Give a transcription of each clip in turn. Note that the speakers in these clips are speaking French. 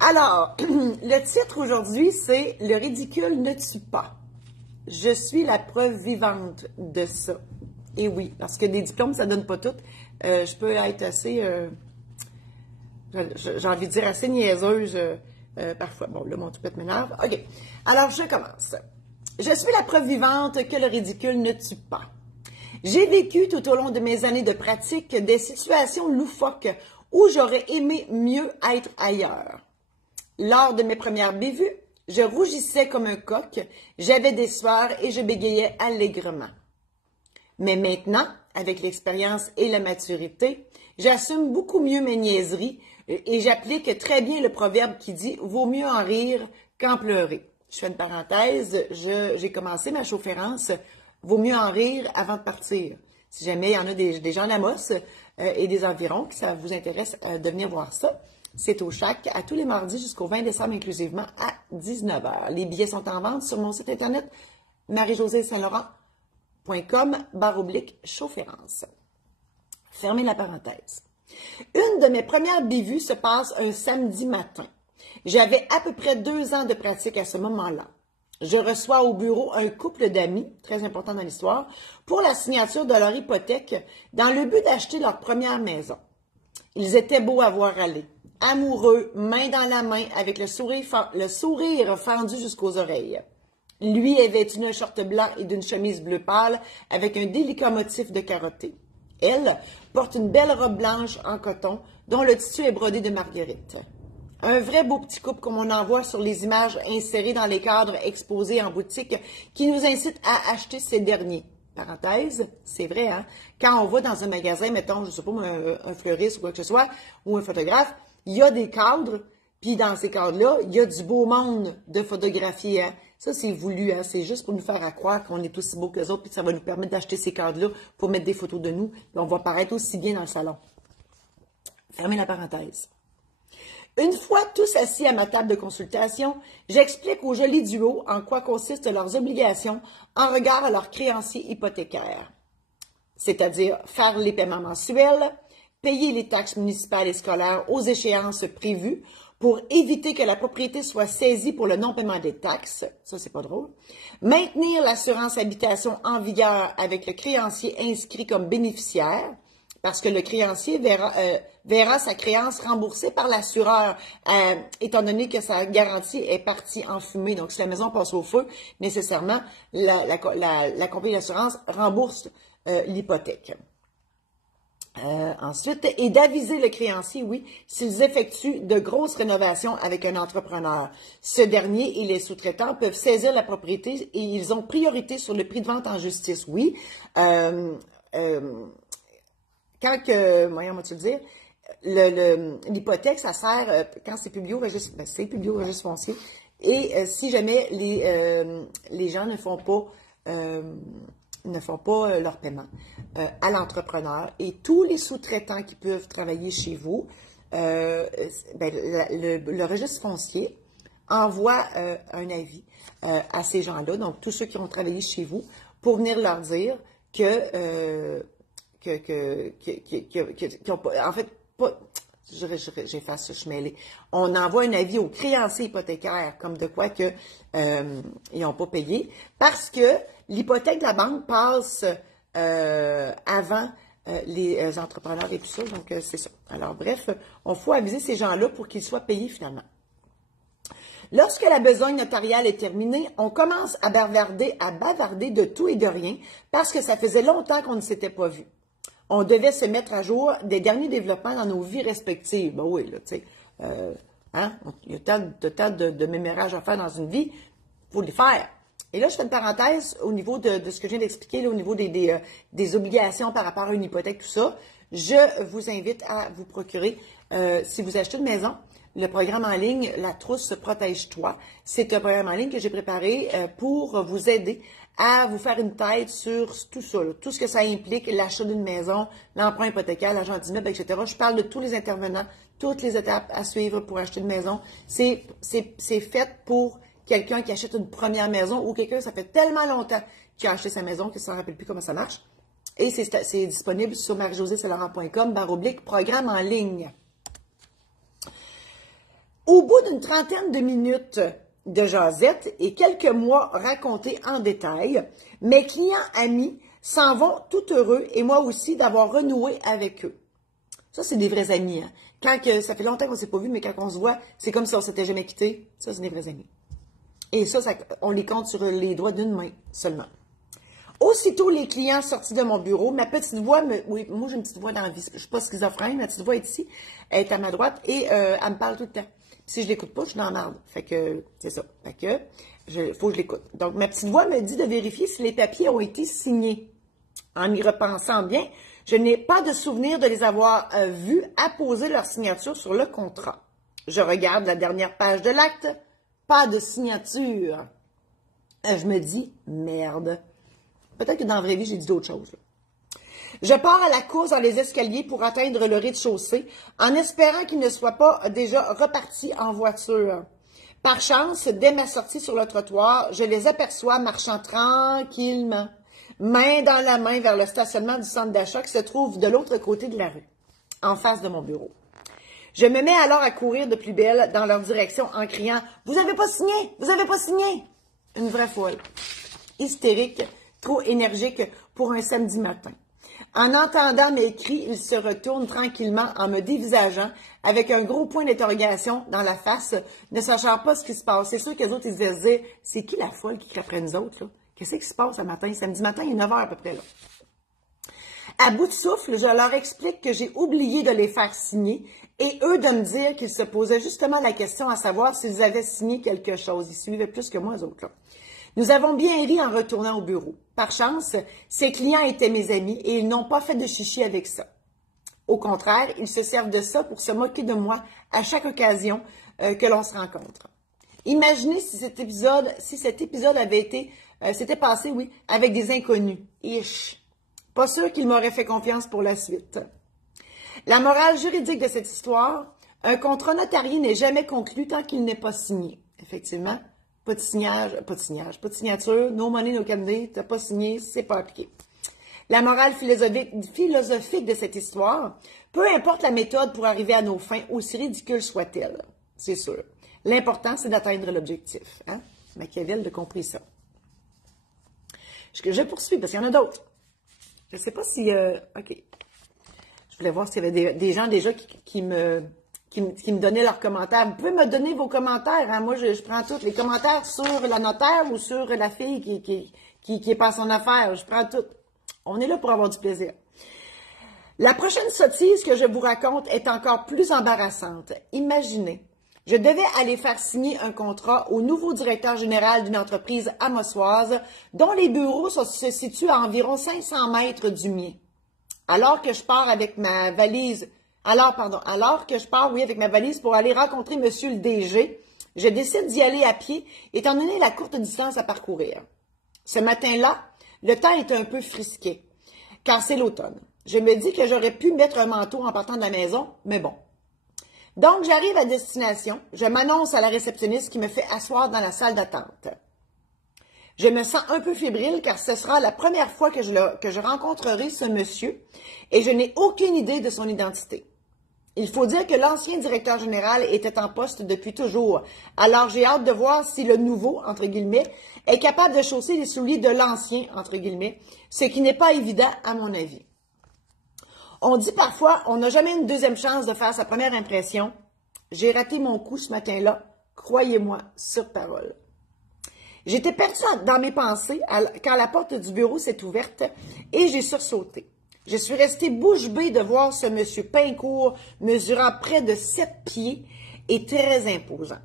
Alors, le titre aujourd'hui, c'est « Le ridicule ne tue pas ». Je suis la preuve vivante de ça. Et oui, parce que des diplômes, ça donne pas tout. Je peux être assez, j'ai envie de dire assez niaiseuse parfois. Bon, là, mon toupette m'énerve. OK. Alors, je commence. Je suis la preuve vivante que le ridicule ne tue pas. J'ai vécu tout au long de mes années de pratique des situations loufoques où j'aurais aimé mieux être ailleurs. Lors de mes premières bévues, je rougissais comme un coq, j'avais des sueurs et je bégayais allègrement. Mais maintenant, avec l'expérience et la maturité, j'assume beaucoup mieux mes niaiseries et j'applique très bien le proverbe qui dit « Vaut mieux en rire qu'en pleurer ». Je fais une parenthèse, j'ai commencé ma chaufférence « Vaut mieux en rire avant de partir ». Si jamais il y en a des gens d'Amos et des environs que ça vous intéresse de venir voir ça, c'est au Chac à tous les mardis jusqu'au 20 décembre inclusivement à 19 h. Les billets sont en vente sur mon site internet marie-josée-saint-laurent.com/chaufférence. Fermez la parenthèse. Une de mes premières bévues se passe un samedi matin. J'avais à peu près 2 ans de pratique à ce moment-là. Je reçois au bureau un couple d'amis, très important dans l'histoire, pour la signature de leur hypothèque dans le but d'acheter leur première maison. Ils étaient beaux à voir aller, amoureux, main dans la main, avec le sourire fendu jusqu'aux oreilles. Lui est vêtu d'un short blanc et d'une chemise bleu pâle avec un délicat motif de carotté. Elle porte une belle robe blanche en coton dont le tissu est brodé de marguerite. Un vrai beau petit couple comme on en voit sur les images insérées dans les cadres exposés en boutique qui nous incitent à acheter ces derniers. Parenthèse, c'est vrai, hein? Quand on va dans un magasin, mettons, je sais pas, un fleuriste ou quoi que ce soit, ou un photographe, il y a des cadres, puis dans ces cadres-là, il y a du beau monde de photographier, hein? Ça, c'est voulu, hein? C'est juste pour nous faire croire qu'on est aussi beau que les autres, puis ça va nous permettre d'acheter ces cadres-là pour mettre des photos de nous, puis on va paraître aussi bien dans le salon. Fermez la parenthèse. Une fois tous assis à ma table de consultation, j'explique au joli duo en quoi consistent leurs obligations en regard à leurs créanciers hypothécaires, c'est-à-dire faire les paiements mensuels, payer les taxes municipales et scolaires aux échéances prévues pour éviter que la propriété soit saisie pour le non-paiement des taxes, ça c'est pas drôle, maintenir l'assurance habitation en vigueur avec le créancier inscrit comme bénéficiaire, parce que le créancier verra sa créance remboursée par l'assureur, étant donné que sa garantie est partie en fumée. Donc, si la maison passe au feu, nécessairement, la compagnie d'assurance rembourse l'hypothèque. Ensuite, et d'aviser le créancier, oui, s'ils effectuent de grosses rénovations avec un entrepreneur. Ce dernier et les sous-traitants peuvent saisir la propriété et ils ont priorité sur le prix de vente en justice, oui. Quand que, voyons, moi tu le dire, l'hypothèque, ça sert, quand c'est publié au registre, c'est publié au registre foncier, et si jamais les gens ne font pas leur paiement à l'entrepreneur, et tous les sous-traitants qui peuvent travailler chez vous, le registre foncier envoie un avis à ces gens-là, donc tous ceux qui ont travaillé chez vous, pour venir leur dire que en fait, pas, j'efface, je mêlé. On envoie un avis aux créanciers hypothécaires, comme de quoi que ils n'ont pas payé, parce que l'hypothèque de la banque passe avant les entrepreneurs et tout ça, donc c'est ça. Alors bref, on faut aviser ces gens-là pour qu'ils soient payés finalement. Lorsque la besogne notariale est terminée, on commence à bavarder de tout et de rien, parce que ça faisait longtemps qu'on ne s'était pas vu. On devait se mettre à jour des derniers développements dans nos vies respectives. Ben oui, là, tu sais, il y a tant de mémorages à faire dans une vie, il faut les faire. Et là, je fais une parenthèse au niveau de ce que je viens d'expliquer, au niveau des obligations par rapport à une hypothèque, tout ça. Je vous invite à vous procurer, si vous achetez une maison, le programme en ligne La Trousse Protège-toi. C'est un programme en ligne que j'ai préparé pour vous aider à vous faire une tête sur tout ça, là, tout ce que ça implique, l'achat d'une maison, l'emprunt hypothécaire, l'agent d'immeuble, etc. Je parle de tous les intervenants, toutes les étapes à suivre pour acheter une maison. C'est fait pour quelqu'un qui achète une première maison ou quelqu'un, ça fait tellement longtemps qu'il a acheté sa maison qu'il ne s'en rappelle plus comment ça marche. Et c'est disponible sur marie-josée-saint-laurent.com/programme en ligne. Au bout d'une trentaine de minutes de jasette et quelques mois racontés en détail, mes clients amis s'en vont tout heureux et moi aussi d'avoir renoué avec eux. Ça, c'est des vrais amis. Hein? Ça fait longtemps qu'on ne s'est pas vu, mais quand on se voit, c'est comme si on ne s'était jamais quitté. Ça, c'est des vrais amis. Et ça, on les compte sur les doigts d'une main seulement. Aussitôt les clients sortis de mon bureau, ma petite voix oui, moi j'ai une petite voix dans la vie, je ne suis pas schizophrène, ma petite voix est ici, elle est à ma droite et elle me parle tout le temps. Puis si je l'écoute pas, je suis dans la merde. Fait que, c'est ça. Fait que, faut que je l'écoute. Donc, ma petite voix me dit de vérifier si les papiers ont été signés. En y repensant bien, je n'ai pas de souvenir de les avoir vus apposer leur signature sur le contrat. Je regarde la dernière page de l'acte, pas de signature. Je me dis, merde. Peut-être que dans la vraie vie, j'ai dit d'autres choses. Là. Je pars à la course dans les escaliers pour atteindre le rez-de-chaussée, en espérant qu'il ne soit pas déjà reparti en voiture. Par chance, dès ma sortie sur le trottoir, je les aperçois marchant tranquillement, main dans la main vers le stationnement du centre d'achat qui se trouve de l'autre côté de la rue, en face de mon bureau. Je me mets alors à courir de plus belle dans leur direction en criant « Vous avez pas signé! Vous avez pas signé! » Une vraie folle. Hystérique, trop énergique pour un samedi matin. En entendant mes cris, ils se retournent tranquillement en me dévisageant avec un gros point d'interrogation dans la face, ne sachant pas ce qui se passe. C'est sûr que les autres, ils se disaient « C'est qui la folle qui crie après nous autres? Là? Qu'est-ce qui se passe ce matin? Samedi matin, il est 9 h à peu près. Là. » À bout de souffle, je leur explique que j'ai oublié de les faire signer et eux de me dire qu'ils se posaient justement la question à savoir s'ils avaient signé quelque chose. Ils suivaient plus que moi, eux autres. Là. Nous avons bien ri en retournant au bureau. Par chance, ces clients étaient mes amis et ils n'ont pas fait de chichi avec ça. Au contraire, ils se servent de ça pour se moquer de moi à chaque occasion que l'on se rencontre. Imaginez si cet épisode avait été, s'était passé, oui, avec des inconnus. Ish. Pas sûr qu'ils m'auraient fait confiance pour la suite. La morale juridique de cette histoire, un contrat notarié n'est jamais conclu tant qu'il n'est pas signé. Effectivement. Pas de signature, no money, no candidate, t'as pas signé, c'est pas appliqué. La morale philosophique de cette histoire, peu importe la méthode pour arriver à nos fins, aussi ridicule soit-elle, c'est sûr. L'important, c'est d'atteindre l'objectif. Hein? Machiavel a compris ça. Je poursuis parce qu'il y en a d'autres. Je ne sais pas si... OK. Je voulais voir s'il y avait des gens déjà qui me donnaient leurs commentaires. Vous pouvez me donner vos commentaires. Hein? Moi, je prends tous les commentaires sur la notaire ou sur la fille qui est pas son affaire. Je prends tout. On est là pour avoir du plaisir. La prochaine sottise que je vous raconte est encore plus embarrassante. Imaginez, je devais aller faire signer un contrat au nouveau directeur général d'une entreprise amossoise dont les bureaux se situent à environ 500 mètres du mien. Alors que je pars avec ma valise... Alors que je pars, oui, avec ma valise pour aller rencontrer monsieur le DG, je décide d'y aller à pied, étant donné la courte distance à parcourir. Ce matin-là, le temps est un peu frisqué, car c'est l'automne. Je me dis que j'aurais pu mettre un manteau en partant de la maison, mais bon. Donc, j'arrive à destination, je m'annonce à la réceptionniste qui me fait asseoir dans la salle d'attente. Je me sens un peu fébrile car ce sera la première fois que je rencontrerai ce monsieur et je n'ai aucune idée de son identité. Il faut dire que l'ancien directeur général était en poste depuis toujours, alors j'ai hâte de voir si le nouveau, entre guillemets, est capable de chausser les souliers de l'ancien, entre guillemets, ce qui n'est pas évident à mon avis. On dit parfois, on n'a jamais une deuxième chance de faire sa première impression. J'ai raté mon coup ce matin-là, croyez-moi, sur parole. J'étais perdue dans mes pensées quand la porte du bureau s'est ouverte et j'ai sursauté. Je suis restée bouche bée de voir ce monsieur Pincourt mesurant près de 7 pieds et très imposant.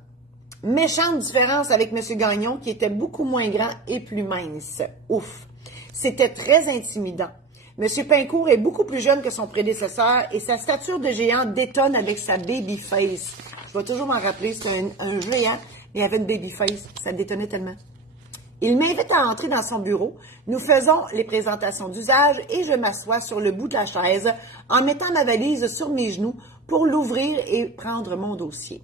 Méchante différence avec monsieur Gagnon qui était beaucoup moins grand et plus mince. Ouf! C'était très intimidant. Monsieur Pincourt est beaucoup plus jeune que son prédécesseur et sa stature de géant détonne avec sa baby face. Je vais toujours m'en rappeler, c'était un géant, mais il avait une baby face. Ça détonnait tellement. Il m'invite à entrer dans son bureau. Nous faisons les présentations d'usage et je m'assois sur le bout de la chaise en mettant ma valise sur mes genoux pour l'ouvrir et prendre mon dossier.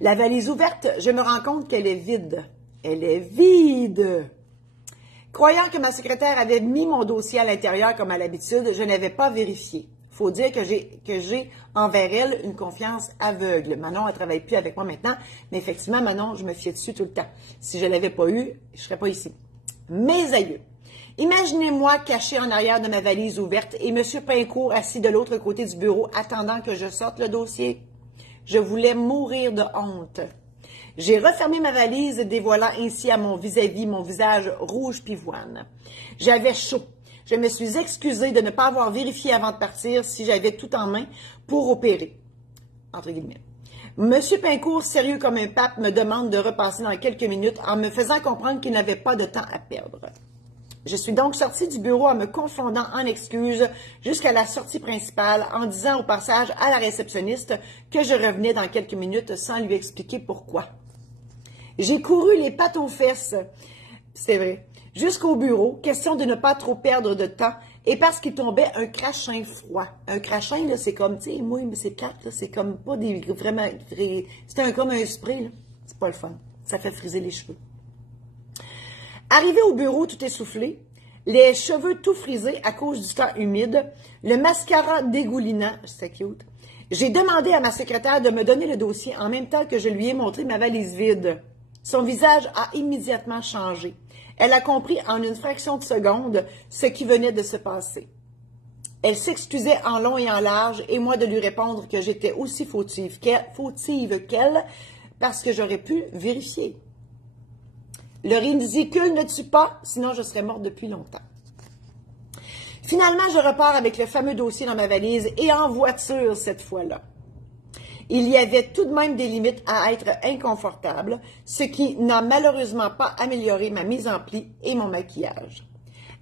La valise ouverte, je me rends compte qu'elle est vide. Elle est vide! Croyant que ma secrétaire avait mis mon dossier à l'intérieur comme à l'habitude, je n'avais pas vérifié. Faut dire que j'ai envers elle une confiance aveugle. Manon, elle ne travaille plus avec moi maintenant, mais effectivement, Manon, je me fiais dessus tout le temps. Si je ne l'avais pas eu, je ne serais pas ici. Mes aïeux. Imaginez-moi caché en arrière de ma valise ouverte et M. Pincourt assis de l'autre côté du bureau attendant que je sorte le dossier. Je voulais mourir de honte. J'ai refermé ma valise, dévoilant ainsi à mon vis-à-vis mon visage rouge pivoine. J'avais chaud. Je me suis excusée de ne pas avoir vérifié avant de partir si j'avais tout en main pour opérer. Entre guillemets. Monsieur Pincourt, sérieux comme un pape, me demande de repasser dans quelques minutes en me faisant comprendre qu'il n'avait pas de temps à perdre. Je suis donc sortie du bureau en me confondant en excuses jusqu'à la sortie principale en disant au passage à la réceptionniste que je revenais dans quelques minutes sans lui expliquer pourquoi. J'ai couru les pattes aux fesses, c'est vrai, jusqu'au bureau, question de ne pas trop perdre de temps, et parce qu'il tombait un crachin froid. Un crachin, là, c'est comme, tu sais, moi, mais c'est plate, là, c'est comme pas des vraiment, c'est comme un spray, là. C'est pas le fun. Ça fait friser les cheveux. Arrivé au bureau tout essoufflé, les cheveux tout frisés à cause du temps humide, le mascara dégoulinant, c'était cute, j'ai demandé à ma secrétaire de me donner le dossier en même temps que je lui ai montré ma valise vide. Son visage a immédiatement changé. Elle a compris en une fraction de seconde ce qui venait de se passer. Elle s'excusait en long et en large, et moi de lui répondre que j'étais aussi fautive qu'elle, parce que j'aurais pu vérifier. Le ridicule ne tue pas, sinon je serais morte depuis longtemps. Finalement, je repars avec le fameux dossier dans ma valise, et en voiture cette fois-là. Il y avait tout de même des limites à être inconfortable, ce qui n'a malheureusement pas amélioré ma mise en pli et mon maquillage.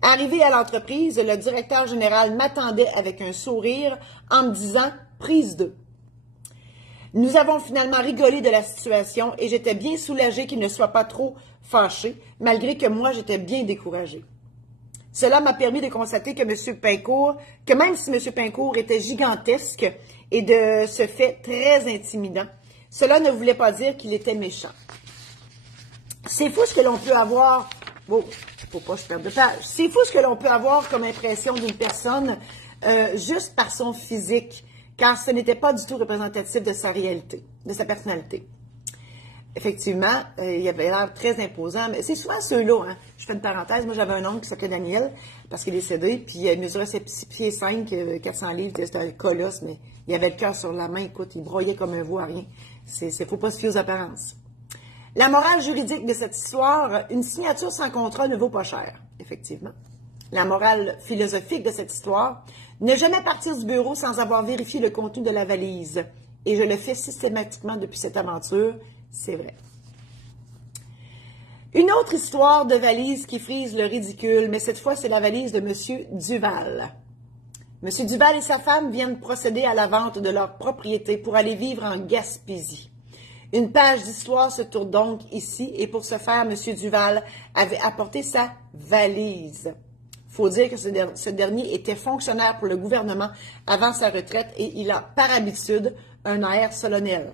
Arrivé à l'entreprise, le directeur général m'attendait avec un sourire en me disant « prise 2 ». Nous avons finalement rigolé de la situation et j'étais bien soulagée qu'il ne soit pas trop fâché, malgré que moi j'étais bien découragée. Cela m'a permis de constater que même si M. Pincourt était gigantesque et de ce fait très intimidant, cela ne voulait pas dire qu'il était méchant. C'est fou ce que l'on peut avoir. Bon, faut pas que je perde de page. C'est fou ce que l'on peut avoir comme impression d'une personne juste par son physique, car ce n'était pas du tout représentatif de sa réalité, de sa personnalité. Effectivement, il avait l'air très imposant, mais c'est souvent ceux-là, hein. Je fais une parenthèse, moi j'avais un oncle qui s'appelait Daniel, parce qu'il est décédé, puis il mesurait 6 pieds 5, 400 livres, c'était un colosse, mais il avait le cœur sur la main, écoute, il broyait comme un veau à rien. Faut pas se fier aux apparences. La morale juridique de cette histoire, une signature sans contrat ne vaut pas cher, effectivement. La morale philosophique de cette histoire, ne jamais partir du bureau sans avoir vérifié le contenu de la valise. Et je le fais systématiquement depuis cette aventure, c'est vrai. Une autre histoire de valise qui frise le ridicule, mais cette fois c'est la valise de M. Duval. M. Duval et sa femme viennent procéder à la vente de leur propriété pour aller vivre en Gaspésie. Une page d'histoire se tourne donc ici, et pour ce faire, M. Duval avait apporté sa valise. Il faut dire que ce dernier était fonctionnaire pour le gouvernement avant sa retraite et il a, par habitude, un air solennel.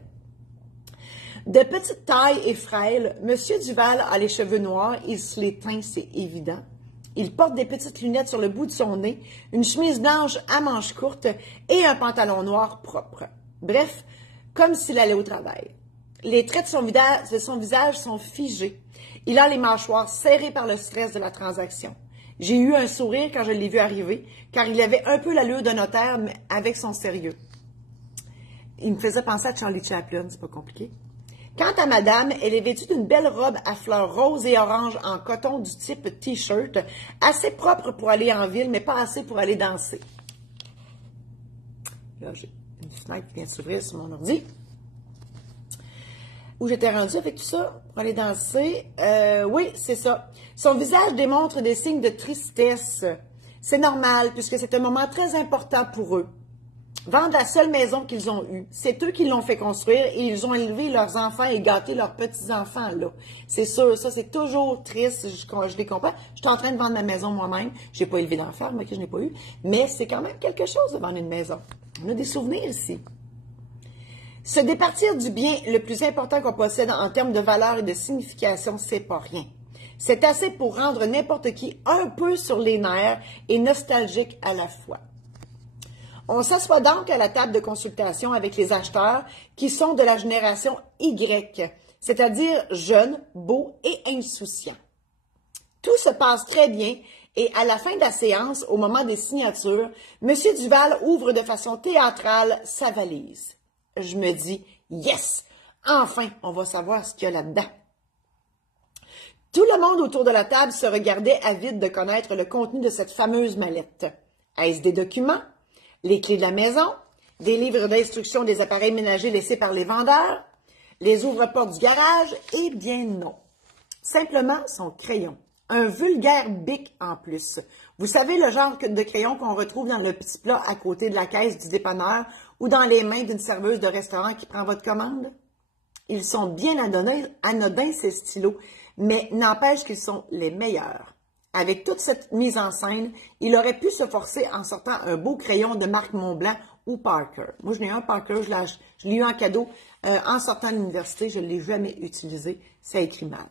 De petite taille et frêle, M. Duval a les cheveux noirs, il se les teint, c'est évident. Il porte des petites lunettes sur le bout de son nez, une chemise blanche à manches courtes et un pantalon noir propre. Bref, comme s'il allait au travail. Les traits de son visage sont figés. Il a les mâchoires serrées par le stress de la transaction. J'ai eu un sourire quand je l'ai vu arriver, car il avait un peu l'allure d'un notaire, mais avec son sérieux. Il me faisait penser à Charlie Chaplin, c'est pas compliqué. Quant à madame, elle est vêtue d'une belle robe à fleurs roses et oranges en coton du type T-shirt, assez propre pour aller en ville, mais pas assez pour aller danser. Là, j'ai une fenêtre qui vient de s'ouvrir sur mon ordi. Où j'étais rendue avec tout ça pour aller danser. Oui, c'est ça. Son visage démontre des signes de tristesse. C'est normal, puisque c'est un moment très important pour eux. Vendre la seule maison qu'ils ont eue. C'est eux qui l'ont fait construire et ils ont élevé leurs enfants et gâté leurs petits-enfants, là. C'est sûr, ça, c'est toujours triste, je les comprends. Je suis en train de vendre ma maison moi-même. Je n'ai pas élevé d'enfants, moi, que je n'ai pas eu. Mais c'est quand même quelque chose de vendre une maison. On a des souvenirs ici. Se départir du bien le plus important qu'on possède en termes de valeur et de signification, c'est pas rien. C'est assez pour rendre n'importe qui un peu sur les nerfs et nostalgique à la fois. On s'assoit donc à la table de consultation avec les acheteurs qui sont de la génération Y, c'est-à-dire jeunes, beaux et insouciants. Tout se passe très bien et à la fin de la séance, au moment des signatures, M. Duval ouvre de façon théâtrale sa valise. Je me dis « Yes! Enfin, on va savoir ce qu'il y a là-dedans. » Tout le monde autour de la table se regardait avide de connaître le contenu de cette fameuse mallette. Est-ce des documents? Les clés de la maison? Des livres d'instructions des appareils ménagers laissés par les vendeurs? Les ouvre-portes du garage? Eh bien non. Simplement son crayon. Un vulgaire bic en plus. Vous savez le genre de crayon qu'on retrouve dans le petit plat à côté de la caisse du dépanneur ou dans les mains d'une serveuse de restaurant qui prend votre commande? Ils sont bien anodins, ces stylos, mais n'empêche qu'ils sont les meilleurs. Avec toute cette mise en scène, il aurait pu se forcer en sortant un beau crayon de marque Montblanc ou Parker. Moi, je n'ai un Parker, je l'ai eu en cadeau en sortant de l'université, je ne l'ai jamais utilisé, ça a écrit mal.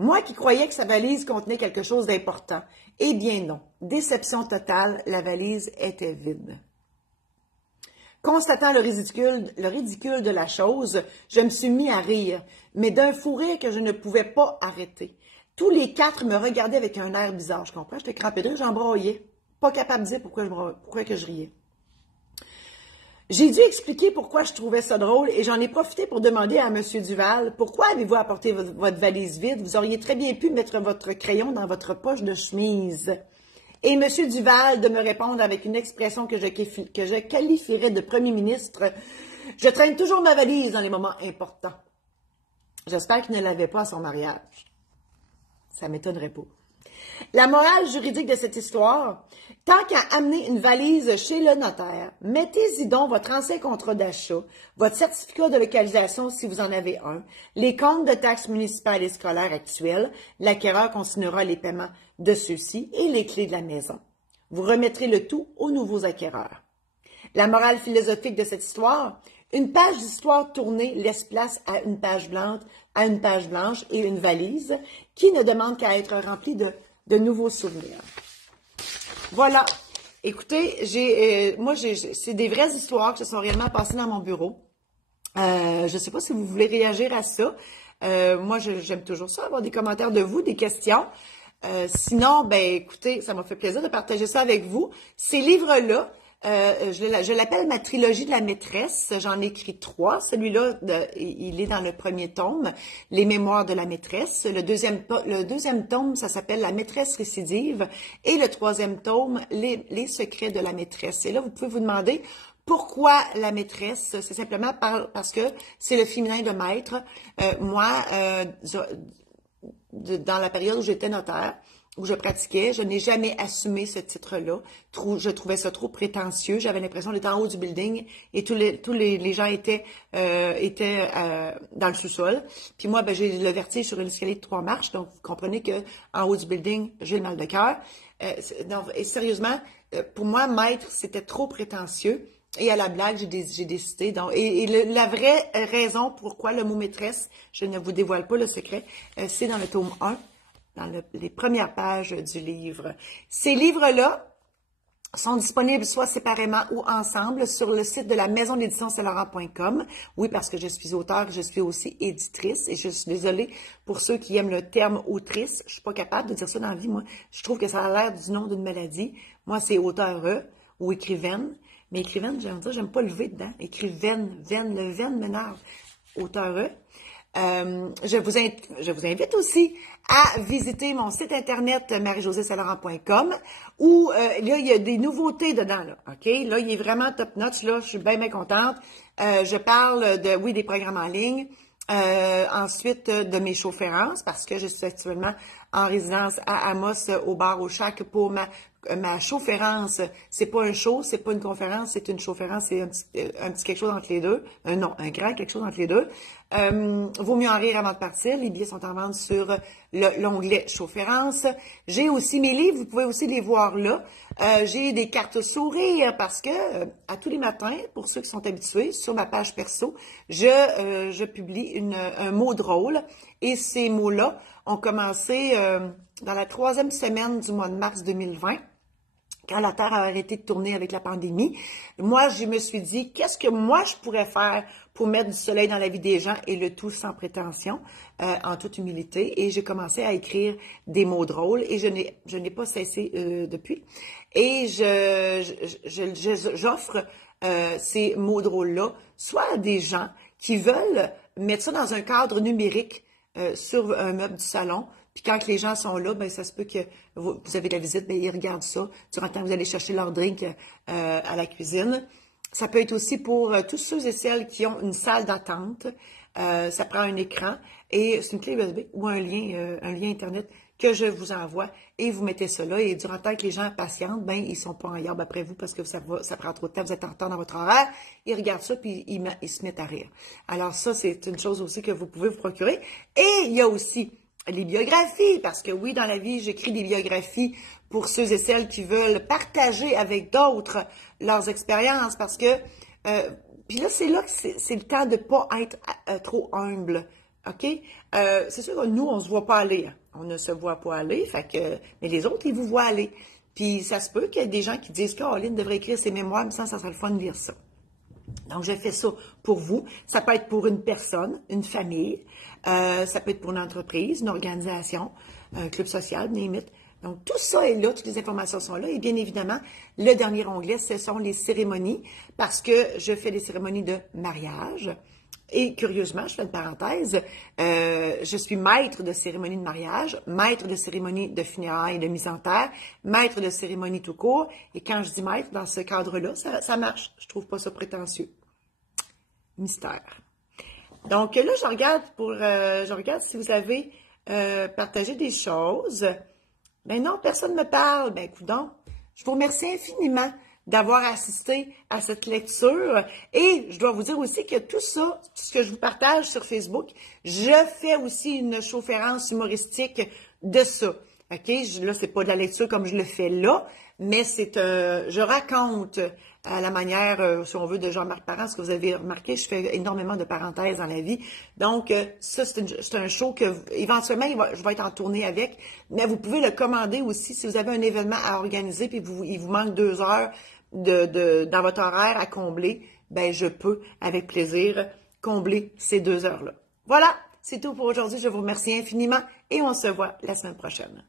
Moi qui croyais que sa valise contenait quelque chose d'important, eh bien non, déception totale, la valise était vide. Constatant le ridicule de la chose, je me suis mis à rire, mais d'un fou rire que je ne pouvais pas arrêter. Tous les quatre me regardaient avec un air bizarre, je comprends, j'étais crampée de rire, j'en broyais, pas capable de dire pourquoi que je riais. J'ai dû expliquer pourquoi je trouvais ça drôle et j'en ai profité pour demander à M. Duval, pourquoi avez-vous apporté votre valise vide? Vous auriez très bien pu mettre votre crayon dans votre poche de chemise. Et M. Duval de me répondre avec une expression que je qualifierais de premier ministre, « Je traîne toujours ma valise dans les moments importants. » J'espère qu'il ne l'avait pas à son mariage. Ça m'étonnerait pas. La morale juridique de cette histoire, tant qu'à amener une valise chez le notaire, mettez-y donc votre ancien contrat d'achat, votre certificat de localisation si vous en avez un, les comptes de taxes municipales et scolaires actuels, l'acquéreur consignera les paiements de ceux-ci et les clés de la maison. Vous remettrez le tout aux nouveaux acquéreurs. La morale philosophique de cette histoire, une page d'histoire tournée laisse place à une page blanche et une valise qui ne demande qu'à être remplie de nouveaux souvenirs. Voilà. Écoutez, c'est des vraies histoires qui se sont réellement passées dans mon bureau. Je ne sais pas si vous voulez réagir à ça. Moi, j'aime toujours ça, avoir des commentaires de vous, des questions. Sinon, ben écoutez, ça m'a fait plaisir de partager ça avec vous. Ces livres-là, je l'appelle ma trilogie de la maîtresse. J'en ai écrit 3. Celui-là, il est dans le premier tome, Les mémoires de la maîtresse. Le deuxième tome, ça s'appelle La maîtresse récidive. Et le troisième tome, Les secrets de la maîtresse. Et là, vous pouvez vous demander pourquoi la maîtresse. C'est simplement parce que c'est le féminin de maître. Moi, dans la période où j'étais notaire, où je pratiquais, je n'ai jamais assumé ce titre-là. Je trouvais ça trop prétentieux. J'avais l'impression d'être en haut du building et tous les gens étaient dans le sous-sol. Puis moi, ben, j'ai le vertige sur un escalier de 3 marches, donc vous comprenez que en haut du building, j'ai le mal de cœur. Et sérieusement, pour moi, maître, c'était trop prétentieux. Et à la blague, j'ai décidé. Donc, la vraie raison pourquoi le mot maîtresse, je ne vous dévoile pas le secret, c'est dans le tome 1. Dans les premières pages du livre. Ces livres-là sont disponibles soit séparément ou ensemble sur le site de la maison d'édition Saint-Laurent.com. Oui, parce que je suis auteure, je suis aussi éditrice et je suis désolée pour ceux qui aiment le terme autrice. Je suis pas capable de dire ça dans la vie, moi. Je trouve que ça a l'air du nom d'une maladie. Moi, c'est auteure ou écrivaine. Mais écrivaine, j'aime pas le V dedans. Écrivaine, le veine m'énerve. Auteure. Je vous invite aussi à visiter mon site internet marie-josée-saint-laurent.com où là, il y a des nouveautés dedans. Là, OK? Là, il est vraiment top notch. Là, je suis bien contente. Je parle des programmes en ligne. Ensuite, de mes chaufférances, parce que je suis actuellement en résidence à Amos, au bar au Chac pour ma chaufférance. C'est pas un show, c'est pas une conférence, c'est une chaufférance, c'est un petit quelque chose entre les deux. Non, un grand quelque chose entre les deux. Vaut mieux en rire avant de partir. Les billets sont en vente sur l'onglet chaufférance. J'ai aussi mes livres, vous pouvez aussi les voir là. J'ai des cartes sourire parce que à tous les matins, pour ceux qui sont habitués, sur ma page perso, je publie un mot drôle et ces mots-là ont commencé dans la 3e semaine du mois de mars 2020. quand la Terre a arrêté de tourner avec la pandémie, moi, je me suis dit, qu'est-ce que moi, je pourrais faire pour mettre du soleil dans la vie des gens et le tout sans prétention, en toute humilité. Et j'ai commencé à écrire des mots drôles et je n'ai pas cessé depuis. Et j'offre ces mots drôles-là, soit à des gens qui veulent mettre ça dans un cadre numérique sur un meuble du salon. Puis quand les gens sont là, ben ça se peut que vous avez de la visite, ben ils regardent ça. Durant le temps que vous allez chercher leur drink à la cuisine. Ça peut être aussi pour tous ceux et celles qui ont une salle d'attente. Ça prend un écran et c'est une clé USB ou un lien Internet que je vous envoie et vous mettez ça là. Et durant le temps que les gens patientent, ben ils sont pas en yarbe après vous parce que ça prend trop de temps, vous êtes en retard dans votre horaire. Ils regardent ça puis ils se mettent à rire. Alors ça, c'est une chose aussi que vous pouvez vous procurer. Et il y a aussi les biographies, parce que oui, dans la vie, j'écris des biographies pour ceux et celles qui veulent partager avec d'autres leurs expériences, parce que, puis là, c'est le temps de pas être trop humble, OK? C'est sûr que nous, on se voit pas aller, hein. On ne se voit pas aller, fait que, mais les autres, ils vous voient aller. Puis ça se peut qu'il y ait des gens qui disent qu'Caroline devrait écrire ses mémoires, mais ça serait le fun de lire ça. Donc, je fais ça pour vous. Ça peut être pour une personne, une famille. Ça peut être pour une entreprise, une organisation, un club social, limite. Donc, tout ça est là, toutes les informations sont là. Et bien évidemment, le dernier onglet, ce sont les cérémonies, parce que je fais des cérémonies de mariage. Et curieusement, je fais une parenthèse, je suis maître de cérémonie de mariage, maître de cérémonie de funérailles et de mise en terre, maître de cérémonie tout court. Et quand je dis maître, dans ce cadre-là, ça marche. Je trouve pas ça prétentieux. Mystère. Donc là, je regarde si vous avez partagé des choses. Ben non, personne ne me parle. Ben coudonc, je vous remercie infiniment d'avoir assisté à cette lecture. Et je dois vous dire aussi que tout ça, tout ce que je vous partage sur Facebook, je fais aussi une conférence humoristique de ça. OK? Là, c'est pas de la lecture comme je le fais là, mais je raconte à la manière, si on veut, de Jean-Marc Parent. Ce que vous avez remarqué, je fais énormément de parenthèses dans la vie. Donc, ça, c'est un show que, éventuellement, je vais être en tournée avec, mais vous pouvez le commander aussi si vous avez un événement à organiser puis il vous manque 2 heures dans votre horaire à combler, ben je peux, avec plaisir, combler ces 2 heures-là. Voilà, c'est tout pour aujourd'hui. Je vous remercie infiniment et on se voit la semaine prochaine.